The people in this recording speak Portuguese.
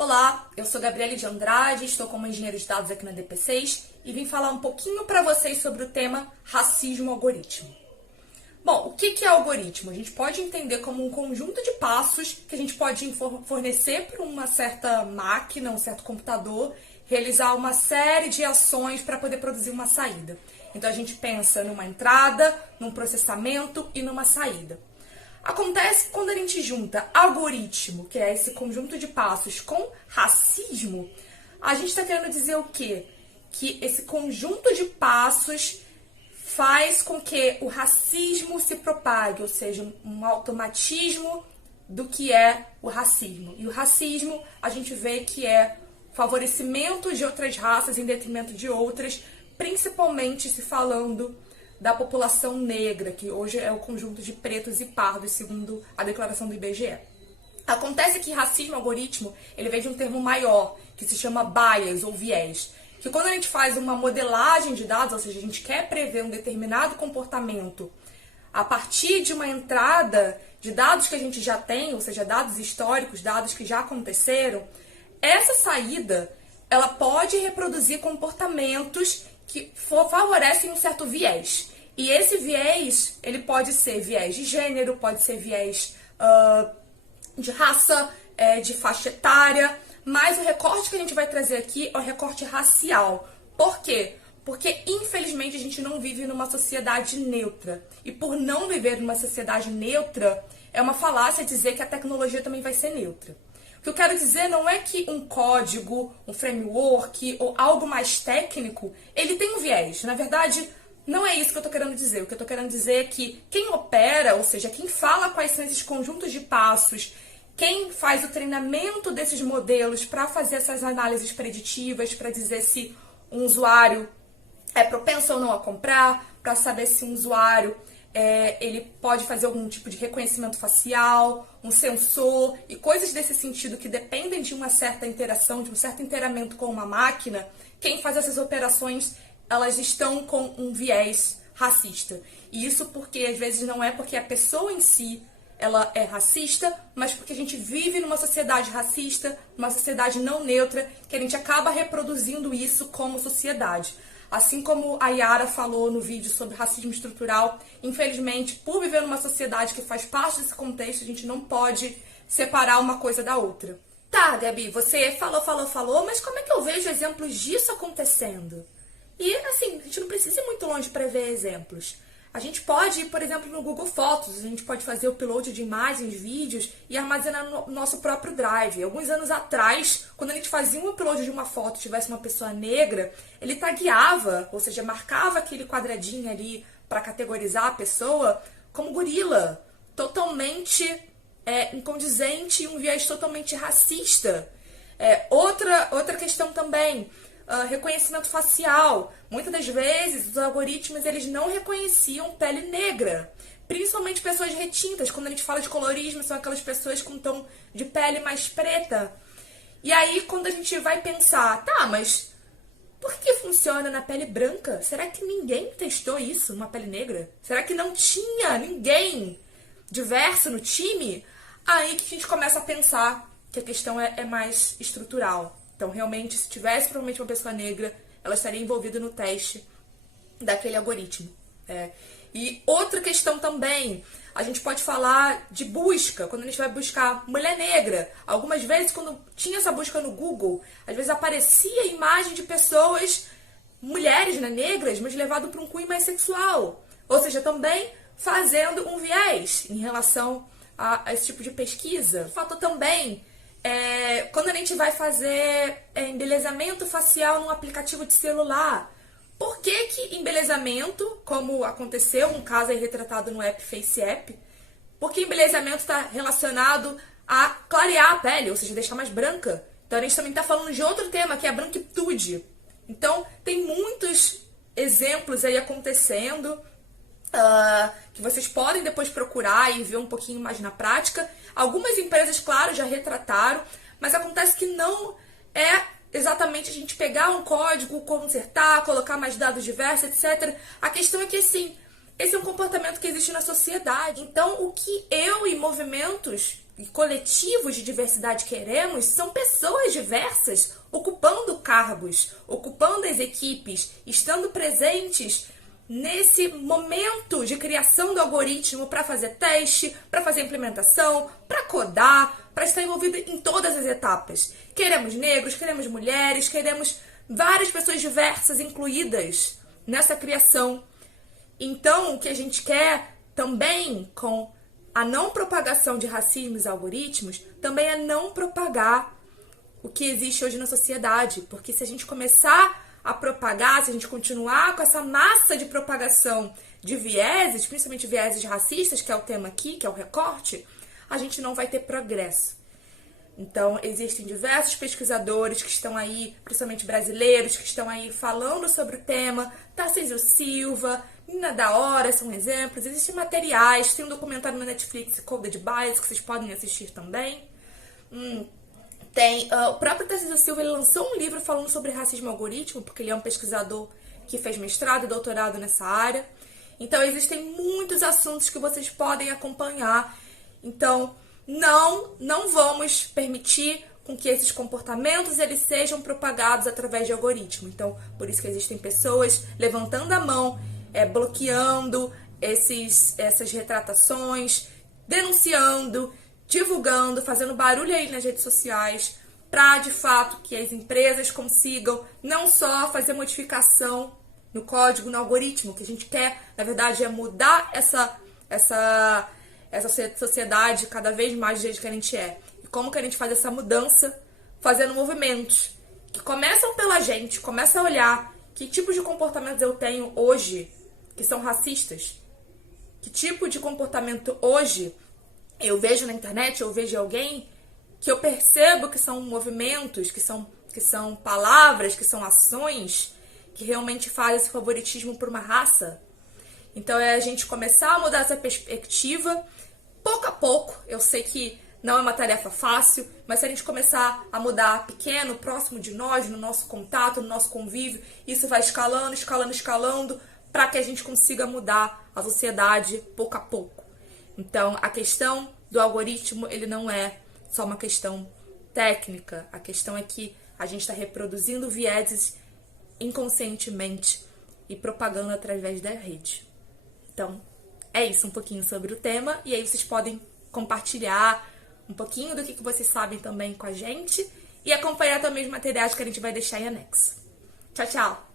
Olá, eu sou Gabriele de Andrade, estou como engenheiro de dados aqui na DP6 e vim falar um pouquinho para vocês sobre o tema racismo algoritmo. Bom, o que é algoritmo? A gente pode entender como um conjunto de passos que a gente pode fornecer para uma certa máquina, um certo computador, realizar uma série de ações para poder produzir uma saída. Então a gente pensa numa entrada, num processamento e numa saída. Acontece que quando a gente junta algoritmo, que é esse conjunto de passos, com racismo, a gente está querendo dizer o quê? Que esse conjunto de passos faz com que o racismo se propague, ou seja, um automatismo do que é o racismo. E o racismo, a gente vê que é favorecimento de outras raças em detrimento de outras, principalmente se falando da população negra, que hoje é o conjunto de pretos e pardos, segundo a declaração do IBGE. Acontece que racismo algoritmo, ele vem de um termo maior, que se chama bias ou viés, que quando a gente faz uma modelagem de dados, ou seja, a gente quer prever um determinado comportamento a partir de uma entrada de dados que a gente já tem, ou seja, dados históricos, dados que já aconteceram, essa saída, ela pode reproduzir comportamentos que favorecem um certo viés. E esse viés, ele pode ser viés de gênero, pode ser viés de raça, de faixa etária, mas o recorte que a gente vai trazer aqui é o recorte racial. Por quê? Porque, infelizmente, a gente não vive numa sociedade neutra. E por não viver numa sociedade neutra, é uma falácia dizer que a tecnologia também vai ser neutra. O que eu quero dizer não é que um código, um framework ou algo mais técnico, ele tem um viés. Na verdade, não é isso que eu estou querendo dizer. O que eu estou querendo dizer é que quem opera, ou seja, quem fala quais são esses conjuntos de passos, quem faz o treinamento desses modelos para fazer essas análises preditivas, para dizer se um usuário é propenso ou não a comprar, para saber se um usuário ele pode fazer algum tipo de reconhecimento facial, um sensor e coisas desse sentido que dependem de uma certa interação, de um certo inteiramento com uma máquina, quem faz essas operações, elas estão com um viés racista. E isso porque, às vezes, não é porque a pessoa em si ela é racista, mas porque a gente vive numa sociedade racista, numa sociedade não neutra, que a gente acaba reproduzindo isso como sociedade. Assim como a Yara falou no vídeo sobre racismo estrutural, infelizmente, por viver numa sociedade que faz parte desse contexto, a gente não pode separar uma coisa da outra. Tá, Gabi, você falou, mas como é que eu vejo exemplos disso acontecendo? E, assim, a gente não precisa ir muito longe para ver exemplos. A gente pode ir, por exemplo, no Google Fotos, a gente pode fazer o upload de imagens, vídeos e armazenar no nosso próprio Drive. Alguns anos atrás, quando a gente fazia um upload de uma foto e tivesse uma pessoa negra, ele tagueava, ou seja, marcava aquele quadradinho ali para categorizar a pessoa como gorila, totalmente incondizente e um viés totalmente racista. Outra questão também, reconhecimento facial. Muitas das vezes os algoritmos eles não reconheciam pele negra, principalmente pessoas retintas. Quando a gente fala de colorismo, são aquelas pessoas com tom de pele mais preta. E aí quando a gente vai pensar, tá, mas por que funciona na pele branca? Será que ninguém testou isso, uma pele negra? Será que não tinha ninguém diverso no time? Aí que a gente começa a pensar que a questão é mais estrutural. Então, realmente, se tivesse provavelmente uma pessoa negra, ela estaria envolvida no teste daquele algoritmo. E outra questão também, a gente pode falar de busca, quando a gente vai buscar mulher negra. Algumas vezes, quando tinha essa busca no Google, às vezes aparecia imagem de pessoas, mulheres, né, negras, mas levado para um cunho mais sexual. Ou seja, também fazendo um viés em relação a esse tipo de pesquisa. Falta também quando a gente vai fazer embelezamento facial num aplicativo de celular. Por que embelezamento, como aconteceu um caso aí retratado no app FaceApp, por que embelezamento está relacionado a clarear a pele, ou seja, deixar mais branca? Então a gente também está falando de outro tema, que é a branquitude. Então tem muitos exemplos aí acontecendo, que vocês podem depois procurar e ver um pouquinho mais na prática. Algumas empresas, claro, já retrataram, mas acontece que não é exatamente a gente pegar um código, consertar, colocar mais dados diversos, etc. A questão é que, assim, esse é um comportamento que existe na sociedade. Então, o que eu e movimentos e coletivos de diversidade queremos são pessoas diversas ocupando cargos, ocupando as equipes, estando presentes nesse momento de criação do algoritmo para fazer teste, para fazer implementação, para codar, para estar envolvido em todas as etapas. Queremos negros, queremos mulheres, queremos várias pessoas diversas incluídas nessa criação. Então, o que a gente quer também com a não propagação de racismo e algoritmos também é não propagar o que existe hoje na sociedade. Porque se a gente começar a propagar, se a gente continuar com essa massa de propagação de vieses, principalmente vieses racistas, que é o tema aqui, que é o recorte, a gente não vai ter progresso. Então, existem diversos pesquisadores que estão aí, principalmente brasileiros, que estão aí falando sobre o tema. Tarcísio Silva, Nina da Hora são exemplos. Existem materiais, tem um documentário na Netflix, Coded Bias, que vocês podem assistir também. O próprio Tarcísio Silva, ele lançou um livro falando sobre racismo algoritmo, porque ele é um pesquisador que fez mestrado e doutorado nessa área. Então, existem muitos assuntos que vocês podem acompanhar. Então, não vamos permitir com que esses comportamentos eles sejam propagados através de algoritmo. Então, por isso que existem pessoas levantando a mão, bloqueando essas retratações, denunciando, divulgando, fazendo barulho aí nas redes sociais, para, de fato, que as empresas consigam não só fazer modificação no código, no algoritmo, o que a gente quer, na verdade, é mudar essa sociedade cada vez mais do jeito que a gente é. E como que a gente faz essa mudança? Fazendo movimentos que começam pela gente, começa a olhar que tipo de comportamentos eu tenho hoje que são racistas, que tipo de comportamento hoje eu vejo na internet, eu vejo alguém que eu percebo que são movimentos, que são palavras, que são ações que realmente fazem esse favoritismo por uma raça. Então é a gente começar a mudar essa perspectiva, pouco a pouco. Eu sei que não é uma tarefa fácil, mas se a gente começar a mudar pequeno, próximo de nós, no nosso contato, no nosso convívio, isso vai escalando, para que a gente consiga mudar a sociedade pouco a pouco. Então, a questão do algoritmo, ele não é só uma questão técnica. A questão é que a gente está reproduzindo vieses inconscientemente e propagando através da rede. Então, é isso, um pouquinho sobre o tema. E aí vocês podem compartilhar um pouquinho do que vocês sabem também com a gente e acompanhar também os materiais que a gente vai deixar em anexo. Tchau, tchau!